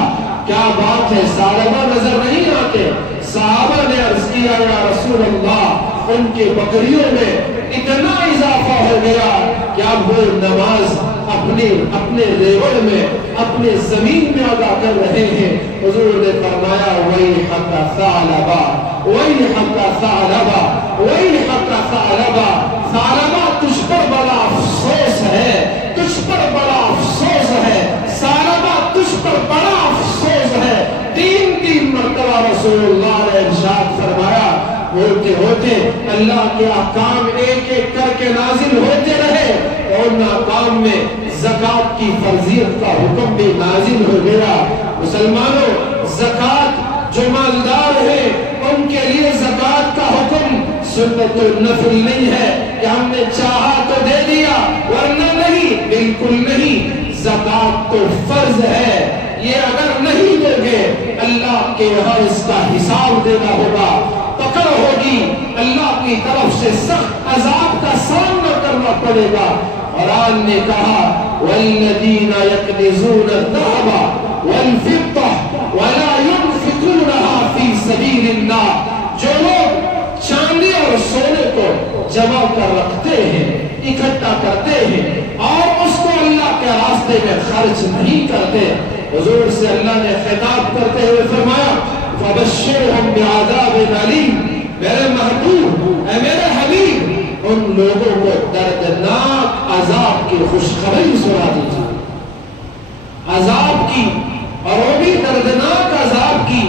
کیا بات ہے، ثعلبہ نظر نہیں آتے؟ صحابہ نے عرض کیا یا رسول اللہ، ان کے بکریوں میں اتنا اضافہ ہو گیا کہ اب وہ نماز اپنے ریوڑ میں اپنے زمین میں ادا کر رہے ہیں۔ حضور نے فرمایا ویحک ثعلبہ، ویحک ثعلبہ، ویحک ثعلبہ، ثعلبہ تجھ پر اللہ کے احکام ایک ایک کر کے نازل ہوتے رہے اور ان احکام میں زکوٰۃ کی فرضیت کا حکم بھی نازل ہو گیا۔ مسلمانوں، زکوٰۃ جو مالدار ہیں ان کے لیے زکوٰۃ کا حکم سنت النفل نہیں ہے کہ ہم نے چاہا تو دے دیا ورنہ نہیں، بالکل نہیں۔ زکوٰۃ تو فرض ہے، یہ اگر نہیں دو گے اللہ کے یہاں اس کا حساب دینا ہوگا، پکڑ ہوگی، اللہ کی طرف سے سخت عذاب کا سامنا کرنا پڑے گا۔ قرآن نے کہا والذین یکنزون الذهب والفضة ولا ينفقونها فی سبیل اللہ، جو لوگ چاندی اور سونے کو جمع کر رکھتے ہیں، اکٹھا کرتے ہیں اور اس کو اللہ کے راستے میں خرچ نہیں کرتے، حضور سے اللہ نے خطاب کرتے ہوئے فرمایا فبشرهم بعذاب علیم، میرے محبوب، اے میرے حبیب، ان لوگوں کو دردناک عذاب کی خوشخبری سنا دیجیے۔ عذاب کی، اور وہ بھی دردناک عذاب کی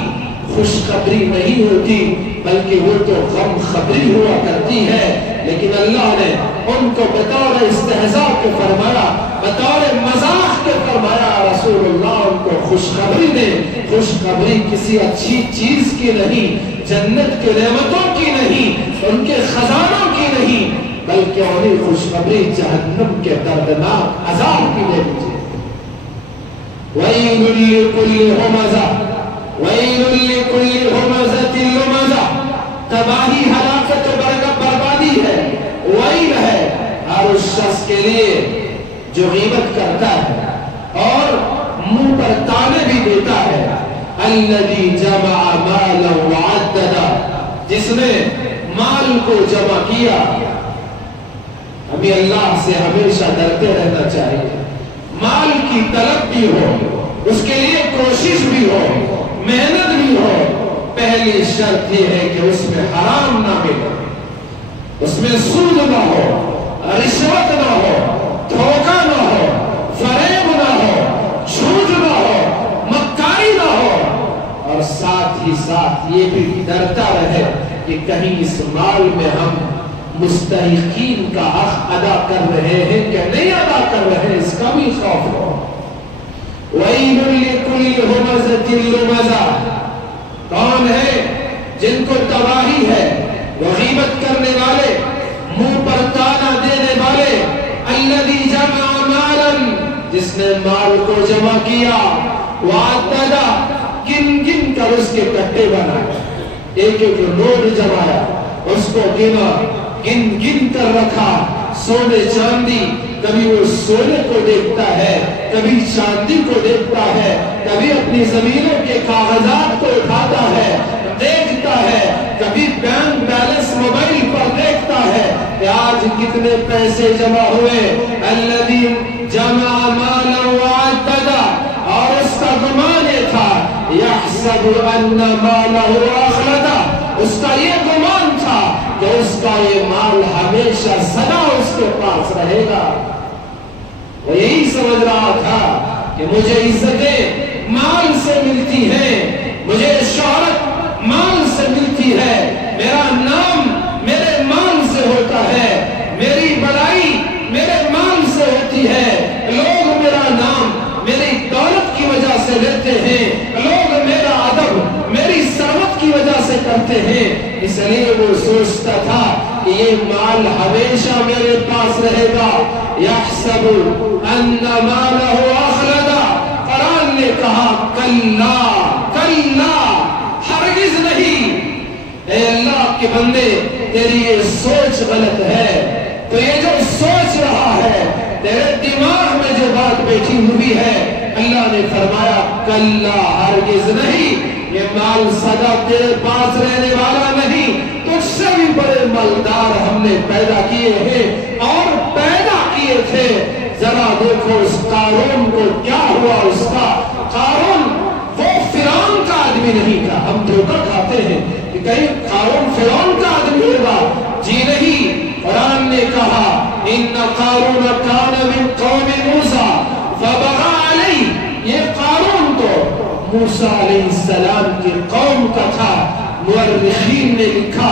خوشخبری نہیں ہوتی بلکہ وہ تو غم خبری ہوا کرتی ہے۔ لیکن اللہ نے ان کو بطور استہزاء کے فرمایا، بطور مزاح کے فرمایا رسول اللہ ان کو خوشخبری دے۔ خوشخبری کسی اچھی چیز کی نہیں، جنت کے نعمتوں کی نہیں، ان کے خزانوں کی نہیں، بلکہ انہیں خوشخبری جہنم کے دردناک عذاب کی دے دیجیے۔ وَيْلٌ لِكُلِّ ہُمَزَةٍ وَيْلٌ لِكُلِّ ہُمَزَةٍ لُمَزَةٍ، تباہی، ہلاکت و بربادی ہے، ویل ہے ہر اس شخص کے لیے جو غیبت کرتا ہے اور منہ پر تانے بھی دیتا ہے۔ الذی جمع مالا وعددا، جس نے مال کو جمع کیا۔ ہمیں اللہ سے ہمیشہ ڈرتے رہنا چاہیے، مال کی طلب بھی ہو، اس کے لیے کوشش بھی ہو، محنت بھی ہو، پہلی شرط یہ ہے کہ اس میں حرام نہ ملے، اس میں سود نہ ہو، رشوت نہ ہو، دھوکہ نہ ہو، فریب نہ ہو، جھوٹ نہ ہو، مکاری نہ ہو، اور ساتھ ہی ساتھ یہ بھی ڈرتا رہے کہ کہیں اس مال میں ہم مستحقین کا حق ادا کر رہے ہیں کہ نہیں ادا کر رہے ہیں، اس کا بھی خوف ہو۔ وَيْلٌ لِكُلِّ ہُمَزَةٍ لُمَزَةٍ، کون ہے جن کو تباہی ہے؟ وہ غیبت کرنے والے، منہ پر تانا دینے والے۔ الذی جمع مالا، جس نے مال کو جمع کیا، وعددا، گن گن کر اس کے کٹے بنائے، ایک ایک نوٹ جمایا، اس کو گنا، گن گن کر رکھا، سونے چاندی، کبھی وہ سونے کو دیکھتا ہے، کبھی چاندی کو دیکھتا ہے، کبھی اپنی زمینوں کے کاغذات کو اٹھاتا ہے، دیکھتا ہے، کبھی بینک بیلنس موبائل پر دیکھتا ہے کہ آج کتنے پیسے جمع ہوئے۔ الذی جمع مالا وعددا، اور اس کا گمان یہ تھا یحسب ان مالہ اخلدا، اس کا یہ گمان تھا کہ اس کا یہ مال ہمیشہ سدا اس کے پاس رہے گا۔ وہ یہی سمجھ رہا تھا کہ مجھے عزتیں مال سے ملتی ہیں، مجھے شہرت مال سے ملتی ہے، میرا نام میرے مال سے ہوتا ہے، میری بڑائی میرے مال سے ہوتی ہے، لوگ میرا نام میری دولت کی وجہ سے لیتے ہیں، لوگ میرا ادب میری ثروت کی وجہ سے کرتے ہیں، اس لیے وہ سوچتا تھا کہ یہ مال ہمیشہ میرے پاس رہے گا۔ یحسب ان مالہ اخلدا، قرآن نے کہا کلا کلا، ہرگز نہیں، اے اللہ کے بندے تیری یہ سوچ غلط ہے، تو یہ جو سوچ رہا ہے، تیرے دماغ میں جو بات بیٹھی ہوئی ہے، اللہ نے فرمایا کلا، ہرگز نہیں، یہ مال سدا تیرے پاس رہنے والا نہیں، تجھ سے بھی بڑے مالدار ہم نے پیدا کیے ہیں اور پیدا کیے تھے۔ ذرا دیکھو اس قارون کو کیا ہوا، اس کا قارون وہ فرعون کا آدمی نہیں تھا۔ ہم دھوکہ کھاتے ہیں کہ کہیں قارون فرعون کا آدمی ہوگا، جی نہیں، قرآن نے کہا ان قارون کان من قوم موسیٰ فبغى علیہ، یہ قارون تو موسیٰ علیہ السلام کی قوم کا تھا۔ مورخین نے لکھا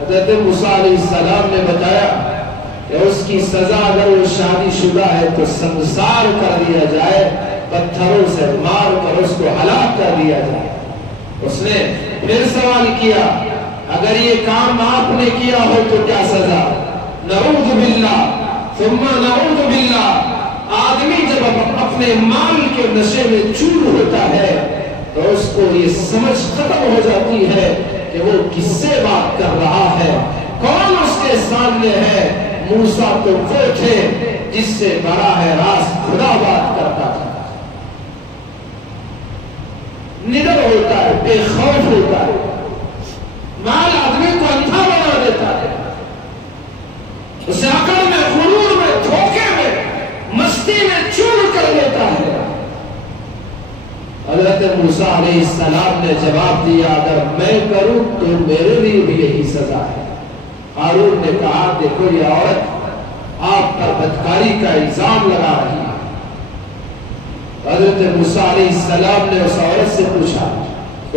حضرت موسیٰ علیہ السلام نے بتایا کہ اس کی سزا اگر وہ شادی شدہ ہے تو سنسار کر دیا جائے، پتھروں سے مار کر اس کو ہلاک کر دیا جائے۔ اس نے پھر سوال کیا اگر یہ کام آپ نے کیا ہو تو کیا سزا؟ نعوذ باللہ ثم نعوذ باللہ۔ آدمی جب اپنے مال کے نشے میں چور ہوتا ہے تو اس کو یہ سمجھ ختم ہو جاتی ہے کہ وہ کس سے بات کر رہا ہے، کون اس کے سامنے ہے۔ موسیٰ تو وہ تھے جس سے براہ راست خدا بات کرتا تھا، نڈر ہوتا ہے، بے خوف ہوتا ہے۔ مال آدمی کو اندھا بنا دیتا ہے، اسے عقل میں، غرور میں، دھوکے میں، مستی میں چور کر دیتا ہے۔ حضرت موسیٰ علیہ السلام نے جواب دیا اگر میں کروں تو میرے لیے بھی یہی سزا ہے۔ ہارون نے کہا دیکھو یہ عورت آپ پر بدکاری کا الزام لگا رہی ہے۔ حضرت موسیٰ علیہ السلام نے اس عورت سے پوچھا،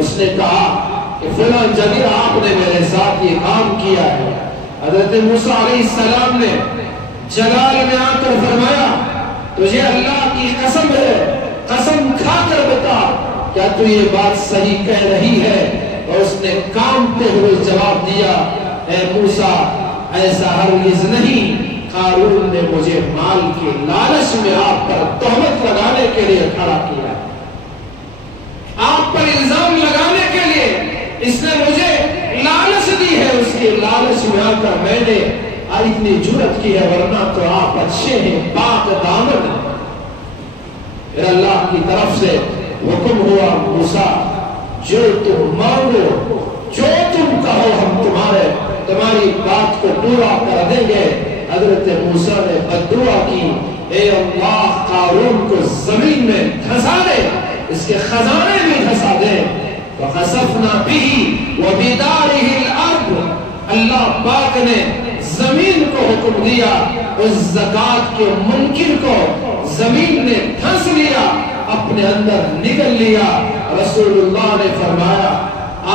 اس نے کہا کہ فلاں جگہ آپ نے میرے ساتھ یہ کام کیا ہے۔ حضرت موسیٰ علیہ السلام نے جلال میں آ کر فرمایا تجھے اللہ کی قسم ہے، قسم کھا کر بتا کیا تو یہ بات صحیح کہہ رہی ہے؟ اور اس نے کانپتے ہوئے جواب دیا اے موسیٰ ایسا ہرگز نہیں، قارون نے مجھے مال کے لالچ میں آپ پر تہمت لگانے کے لیے کھڑا کیا، آپ پر الزام لگانے کے لیے اس نے مجھے لالچ دی ہے، اس کے لالچ میں آ کر میں نے اتنی جرأت کی ہے، ورنہ تو آپ اچھے ہیں، پاک دامن ہیں۔ پھر اللہ کی طرف سے حکم ہوا موسیٰ جو تم مانگو، جو تم کہو ہم تمہاری بات کو پورا کر دیں گے۔ حضرت موسیٰ نے بددعا کی اے اللہ قارون کو زمین میں دھسا دے، اس کے خزانے بھی دھسا دے۔ وَخَسَفْنَا بِهِ وَبِدَارِهِ الْأَرْضِ، اللہ پاک نے زمین کو حکم دیا، اس زکوٰۃ کے منکر کو زمین نے دھس لیا، اپنے اندر نگل لیا۔ رسول اللہ نے فرمایا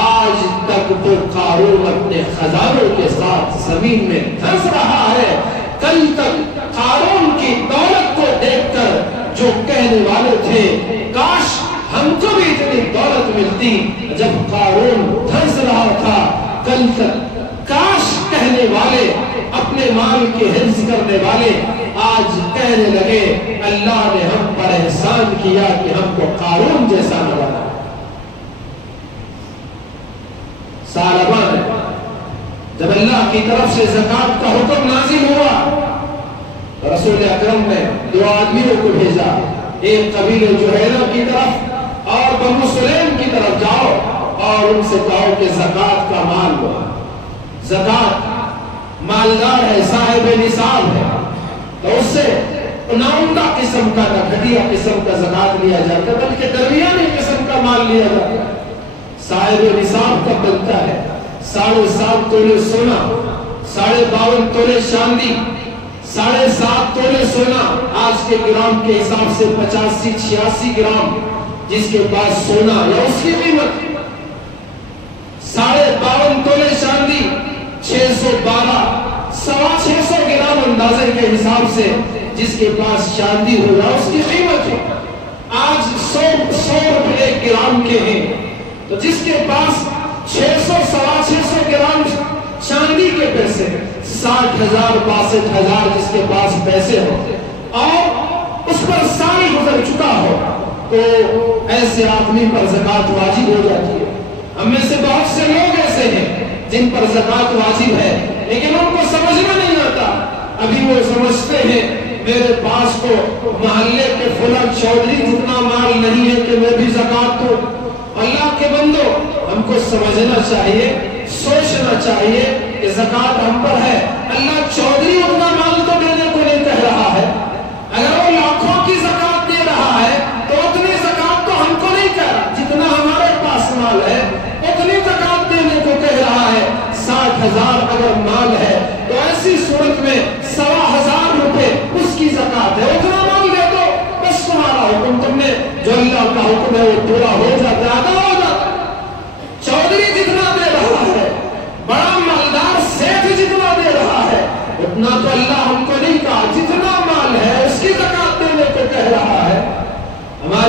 آج تک وہ قارون اپنے خزانوں کے ساتھ زمین میں دھس رہا ہے۔ کل تک قارون کی دولت کو دیکھ کر جو کہنے والے تھے کاش ہم کو بھی اتنی دولت ملتی جب قارون دھس رہا تھا، کل تک کاش کہنے والے، اپنے مال کے حفظ کرنے والے آج کہنے لگے اللہ نے ہم پر احسان کیا کہ ہم کو قارون جیسا نہ بنا۔ سالبان جب اللہ کی طرف سے زکوٰۃ کا حکم نازل ہوا رسول اکرم نے دو آدمیوں کو بھیجا، ایک قبیلے جوہینا کی طرف اور بنو سلیم کی طرف جاؤ اور ان سے کہو کہ زکوٰۃ کا مال لو۔ زکوٰۃ مالدار ہے، صاحب نصاب ہے، تو اس سے ناعمدہ قسم کا، نہ گھٹیا قسم کا زکوٰۃ لیا جاتا بلکہ درمیانی قسم کا مال لیا جاتا۔ صاحب نصاب کب بنتا ہے؟ 7.5 تولے سونا، 52.5 تولے چاندی، 7.5 تولے سونا آج کے گرام کے حساب سے 85-86 گرام جس کے پاس سونا یا اس کی قیمت، 52.5 تولے چاندی، 612 650 گرام اندازے کے حساب سے جس کے پاس چاندی ہو یا اس کی قیمت ہے۔ آج 100 روپے ایک گرام کے ہیں، تو جس کے پاس 600-650 گرام چاندی کے پیسے، 60,000 62,000 جس کے پاس پیسے ہو اور اس پر سال گزر چکا ہو تو ایسے آدمی پر زکوٰۃ واجب ہو جاتی ہے۔ ہم میں سے بہت سے لوگ ایسے ہیں جن پر زکوٰۃ واجب ہے لیکن ان کو سمجھنا نہیں آتا۔ ابھی وہ سمجھتے ہیں میرے پاس تو محلے کے فلاں چودھری جتنا مال نہیں ہے کہ میں بھی زکوٰۃ دوں۔ اللہ کے بندو ہم کو سمجھنا چاہیے، سوچنا چاہیے کہ زکوٰۃ ہم پر ہے۔ اللہ چودھری اتنا مال تو دینے کو نہیں کہہ رہا ہے، اگر وہ لاکھوں کی زکوٰۃ دے رہا ہے تو اتنی زکوٰۃ تو ہم کو نہیں کہہ رہا، جتنا ہمارے پاس مال ہے اتنی زکوٰۃ دینے کو کہہ رہا ہے۔ 60,000 اگر مال ہے تو ایسی صورت میں 1,000 روپے اس کی زکوٰۃ ہے، اتنا مال دے دو، بس تمہارا حکم، تم نے جو اللہ کا حکم ہے وہ پورا ہو جاتا ہے، ادا ہو جاتا ہے۔ چودھری جتنا دے رہا ہے، بڑا مالدار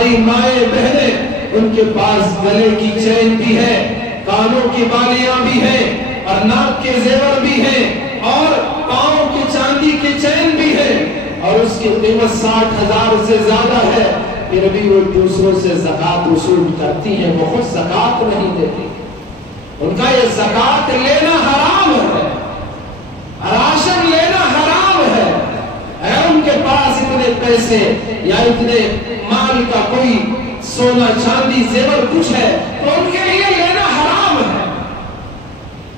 ہماری مائیں بہنیں، ان کے پاس گلے کی چین بھی ہے، کانوں کی بالیاں بھی ہیں، اور ناک کے زیور بھی ہیں، اور پاؤں کی چاندی کی چین بھی ہے، اور اس کی قیمت 60,000 سے زیادہ ہے، پھر بھی وہ دوسروں سے زکوٰۃ وصول کرتی ہیں، وہ خود زکوٰۃ نہیں دیتی۔ ان کا یہ زکوٰۃ لینا حرام ہے، راشن لینا حرام ہے۔ اگر ان کے پاس اتنے پیسے یا اتنے مال کا کوئی سونا چاندی زیور کچھ ہے تو ان کے لیے لینا حرام ہے،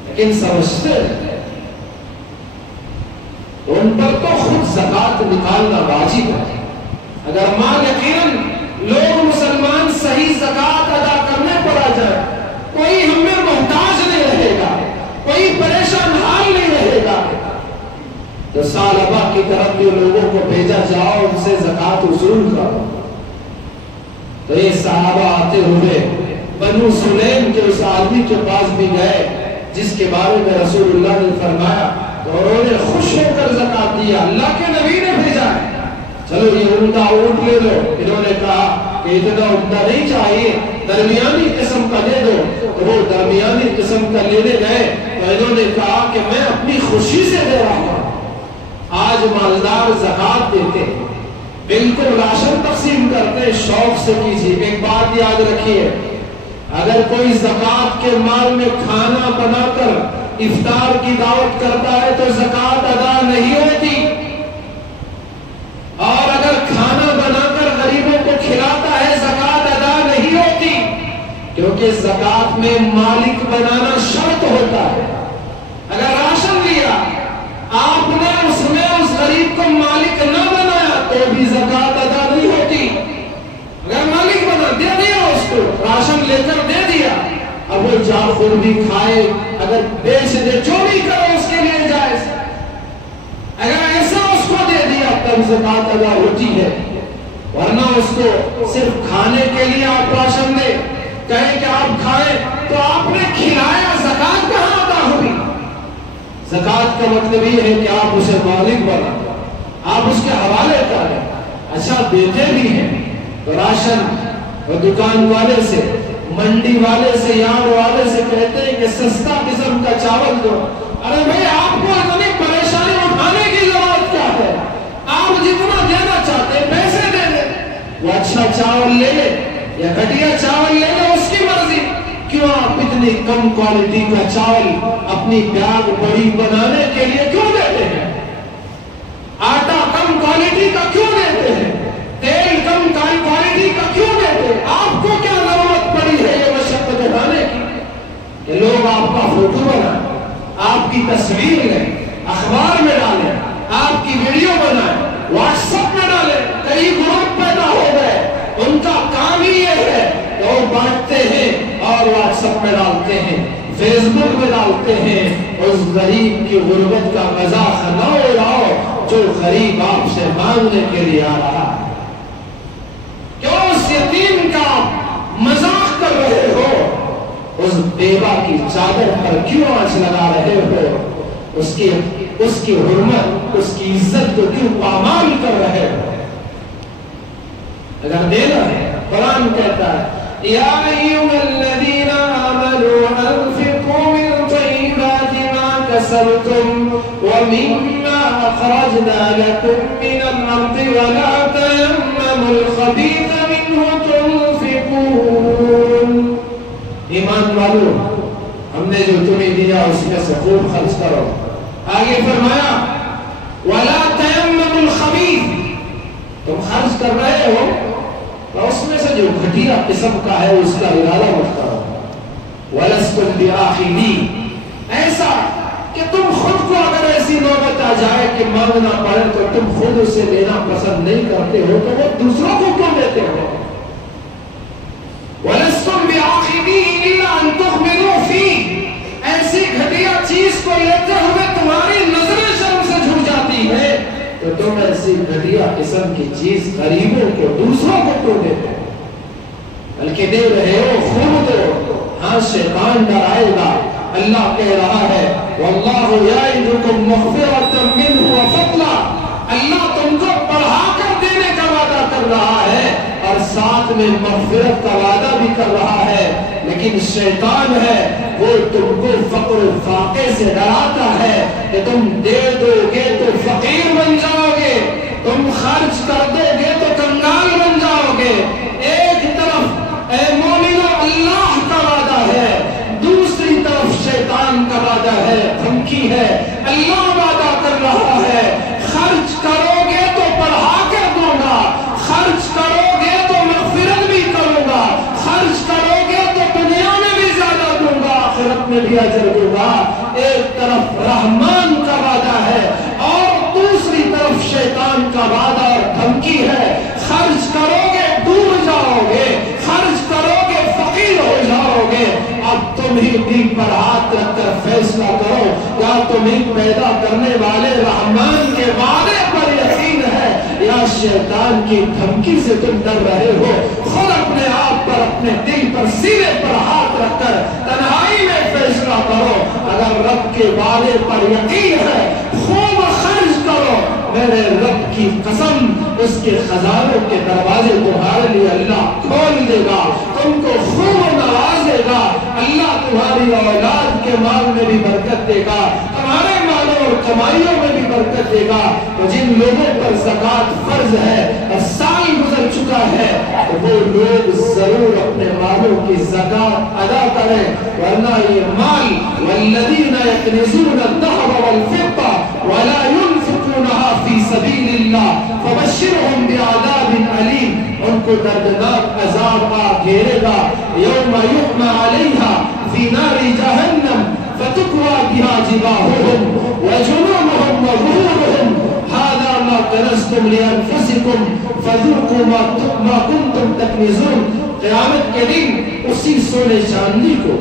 لیکن سمجھتے ہیں ان پر تو خود زکوٰۃ نکالنا واجب ہے۔ اگر ماں یقیناً لوگ مسلمان صحیح زکوٰۃ ادا کرنے پر آ جائے، کوئی ہم میں محتاج نہیں رہے گا، کوئی پریشان حال نہیں رہے گا، تو صحابہ کی طرف جو لوگوں کو بھیجا جاؤ ان سے زکوٰۃ وصول کرو۔ تو یہ صحابہ آتے ہوئے بنو سلیم کے اس آدمی کے پاس بھی گئے جس کے بارے میں رسول اللہ نے فرمایا، تو انہوں نے خوش ہو کر زکوٰۃ دیا، اللہ کے نبی نے بھیجا ہے، چلو یہ عمدہ اونٹ لے لو۔ انہوں نے کہا کہ اتنا عمدہ نہیں چاہیے، درمیانی قسم کا دے دو، تو وہ درمیانی قسم کا لینے گئے، تو انہوں نے کہا کہ میں اپنی خوشی سے دے رہا ہوں۔ آج مالدار زکوٰۃ دیتے ہیں، بالکل راشن تقسیم کرتے، شوق سے کیجیے۔ ایک بات یاد رکھیے، اگر کوئی زکوٰۃ کے مال میں کھانا بنا کر افطار کی دعوت کرتا ہے تو زکوٰۃ ادا نہیں ہوتی، اور اگر کھانا بنا کر غریبوں کو کھلاتا ہے زکوٰۃ ادا نہیں ہوتی، کیونکہ زکوٰۃ میں مالک بنانا شرط ہوتا ہے۔ اگر راشن لیا آپ نے اس میں اس غریب کو مالک نہ بنایا تو بھی زکوٰۃ ادا نہیں ہوتی۔ اگر مالک بنا دے دیا، اس کو راشن لے کر دے دیا، اب وہ جا خود بھی کھائے، اگر بیچ دے، جو بھی کرے اس کے لیے جائز، اگر ایسا اس کو دے دیا تب زکوٰۃ ادا ہوتی ہے، ورنہ اس کو صرف کھانے کے لیے آپ راشن دے، کہیں کہ آپ کھائیں تو آپ نے کھلایا، زکوٰۃ کہاں ادا ہوئی؟ زکوٰۃ کا مطلب یہ ہے کہ آپ اسے مالک بنا، آپ اس کے حوالے کریں۔ اچھا دیتے بھی ہیں تو راشن اور دکان والے سے، منڈی والے سے، یارڈ والے سے کہتے ہیں کہ سستا قسم کا چاول دو۔ ارے بھائی آپ کو اتنی پریشانی اٹھانے کی ضرورت کیا ہے؟ آپ جتنا دینا چاہتے ہیں پیسے دے دیں، وہ اچھا چاول لے لے یا گھٹیا چاول لے لے، اس کی مرضی۔ کیوں آپ اتنی کم کوالٹی کا چاول اپنی بیاگ بڑی بنانے کے لیے کیوں دیتے ہیں؟ آٹا کم کوالٹی کا کیوں دیتے ہیں؟ تیل کم کوالٹی کا کیوں دیتے ہیں؟ آپ کو کیا ضرورت پڑی ہے یہ مشقت اٹھانے کی کہ لوگ آپ کا فوٹو بنائیں، آپ کی تصویر لیں، اخبار میں ڈالیں، آپ کی ویڈیو بنائیں، واٹس ایپ میں ڈالیں، کئی گروپ پیدا ہو گئے، ان کا کام ہی یہ ہے کہ وہ بانٹتے ہیں اور واٹس ایپ میں ڈالتے ہیں، فیس بک میں ڈالتے ہیں۔ اس غریب کی غربت کا مذاق نہ اڑاؤ جو غریب آپ سے مانگنے کے لیے آ رہا ہے۔ کیوں اس یتیم کا مذاق کر رہے ہو؟ اس بیوہ کی چادر پر کیوں آنچ لگا رہے ہو؟ اس کی حرمت، اس کی عزت کو کیوں پامال کر رہے ہو؟ اگر دینا ہے، قرآن کہتا ہے یا ایھا الذین آمنوا انفقوا من طیبات ما کسبتم ومما اخرجنا لکم من الارض ولا تیمموا الخبیث منہ تنفقون۔ ایمان والو، ہم نے جو تمہیں دیا اس میں سے خوب خرچ کرو۔ آگے فرمایا ولا تیمموا الخبیث، تم خرچ کر رہے ہو تو اس میں سے جو گھٹیا قسم کا ہے اس کا ارادہ مت کرو۔ وَلَسْتُمْ بِآخِذِينَ، ایسا کہ تم خود کو اگر ایسی نوبت آ جائے کہ مانگنا پڑے تو تم خود اسے لینا پسند نہیں کرتے ہو تو وہ دوسروں کو کیوں دیتے ہو؟ وَلَسْتُمْ بِآخِذِينَ إِلَّا أَن تُخْبِرُوا فِيهِ، ایسی گھٹیا چیز کو لیتے ہوئے تمہاری نظریں شرم سے جھک جاتی ہے تو تم ایسی گھٹیا قسم کی چیز غریبوں کو، دوسروں کو کیوں دیتے ہو؟ بلکہ دے رہے ہو خوب دو۔ ہاں شیطان ڈرائے گا، اللہ کہہ رہا ہے وَاللَّهُ يَعِدُكُمْ مَغْفِرَةً مِّنْهُ وَفَضْلًا، اللہ تم کو بڑھا کر دینے کا وعدہ کر رہا ہے اور ساتھ ساتھ میں مغفرت کا وعدہ بھی کر رہا ہے، لیکن شیطان ہے وہ تم کو فقر و فاقے سے ڈراتا ہے کہ تم دے دو گے تو فقیر بن جاؤ گے، تم خرچ کر دو گے تو کنگال بن جاؤ گے۔ ایک طرف اے مومنو اللہ کا وعدہ ہے، دوسری طرف شیطان کا وعدہ ہے، دھمکی ہے۔ اللہ وعدہ کر رہا ہے خرچ کرو گے تو پڑھا کے دوں گا، خرچ کرو گے تو مغفرت بھی کروں گا، خرچ کرو گے تو دنیا میں بھی زیادہ دوں گا، آخرت میں بھی اجر دوں گا۔ ایک طرف رحمان کا وعدہ ہے اور دوسری طرف شیطان کا وعدہ اور دھمکی ہے، خرچ کرو گے ڈوب جاؤ گے، خرچ کرو گے فقیر ہو جاؤ گے۔ اب تم ہی دل پر ہاتھ رکھ کر فیصلہ کرو، یا تمہیں پیدا کرنے والے رحمان کے وعدے پر یقین ہے یا شیطان کی دھمکی سے تم ڈر رہے ہو۔ خود اپنے آپ پر، اپنے دل پر، سینے پر ہاتھ رکھ کر تنہائی میں فیصلہ کرو۔ اگر رب کے وعدے پر یقین ہے خوب خرچ کرو، میرے رب کی قسم اس کے خزانوں کے دروازے تمہارے لیے اللہ کھول دے گا، تم کو خوب نوازے گا۔ اللہ تمہاری اولاد کے مال میں بھی برکت دے گا، تمہارے مالوں اور کمائیوں میں بھی برکت دے گا۔ تو جن لوگوں پر زکوٰۃ فرض ہے اور سال گزر چکا ہے، وہ لوگ ضرور اپنے مالوں کی زکوٰۃ ادا کریں، ورنہ یہ مال والذین یکنزون الذهب والفضة ولا ينفقونها في سبيل الله فبشرهم بعذاب أليم، ان کو دردناک عذاب آ گھیرے گا۔ یوم یحمى علیہا فی نار جہنم فتکوى بها جباہهم وجنوبهم وظہورهم هذا ما كنزتم لأنفسكم فذوقوا ما كنتم تكنزون۔ قیامت کے دن اسی سونے چاندی کو،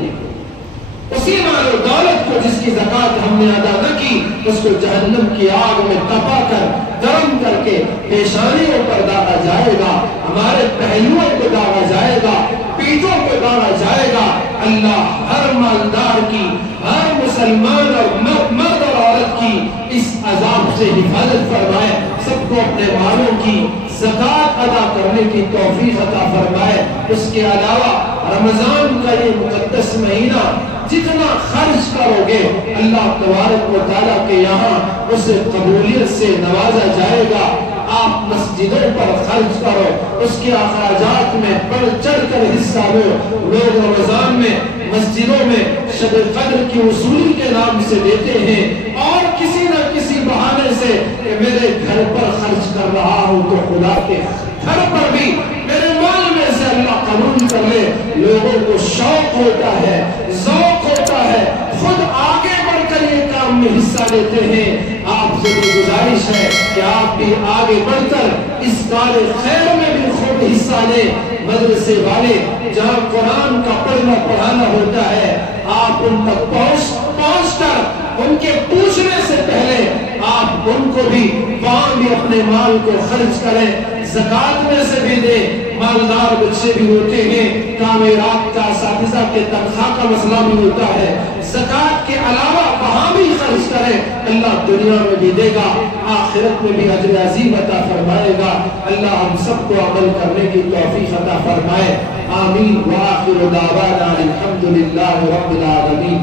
اسی مال و دولت کو جس کی زکوٰۃ ہم نے ادا نہ کی، اس کو جہنم کی آگ میں تپا کر گرم کر کے پیشانیوں پر داغا جائے گا، ہمارے پہلوؤں کو داغا جائے گا، پیٹھوں کو داغا جائے گا۔ اللہ ہر مالدار کی، ہر مسلمان اور مرد اور عورت کی اس عذاب سے حفاظت فرمائے، سب کو اپنے مالوں کی زکوٰۃ ادا کرنے کی توفیق عطا فرمائے۔ اس کے علاوہ رمضان کا یہ مقدس مہینہ جتنا خرچ کرو گے اللہ تبارک و تعالیٰ کے یہاں اسے قبولیت سے نوازا جائے گا۔ آپ مسجدوں پر خرچ کرو، اس کے اخراجات میں بڑھ چڑھ کر حصہ لو۔ لوگ رمضان میں مسجدوں میں شب قدر کی وصولی کے نام سے دیتے ہیں اور کسی نہ کسی بہانے سے کہ میرے گھر پر خرچ کر رہا ہوں تو خدا کے گھر پر بھی میرے مال میں سے اللہ قبول کر لے۔ لوگوں کو شوق ہوتا ہے، ذوق ہوتا ہے، خود آگے بڑھ کر یہ کام میں حصہ لیتے ہیں۔ آپ سے بھی گزارش ہے کہ آپ بھی آگے بڑھ کر اس کار خیر میں بھی خود حصہ لیں۔ مدرسے والے جہاں قرآن کا پڑھنا پڑھانا ہوتا ہے، آپ ان تک پہنچ کر ان کے پوچھنے سے پہلے آپ ان کو بھی وہاں بھی اپنے مال کو خرچ کریں، زکوٰۃ میں سے بھی دیں۔ مالدار بچے بھی ہوتے ہیں، تعمیرات کا اساتذہ کے تنخواہ کا مسئلہ بھی ہوتا ہے، زکوٰۃ کے علاوہ وہاں بھی خرچ کریں، اللہ دنیا میں بھی دے گا، آخرت میں بھی اجر عظیم عطا فرمائے گا۔ اللہ ہم سب کو عمل کرنے کی توفیق عطا فرمائے، آمین۔ وآخر دعوانا الحمدللہ رب العالمین۔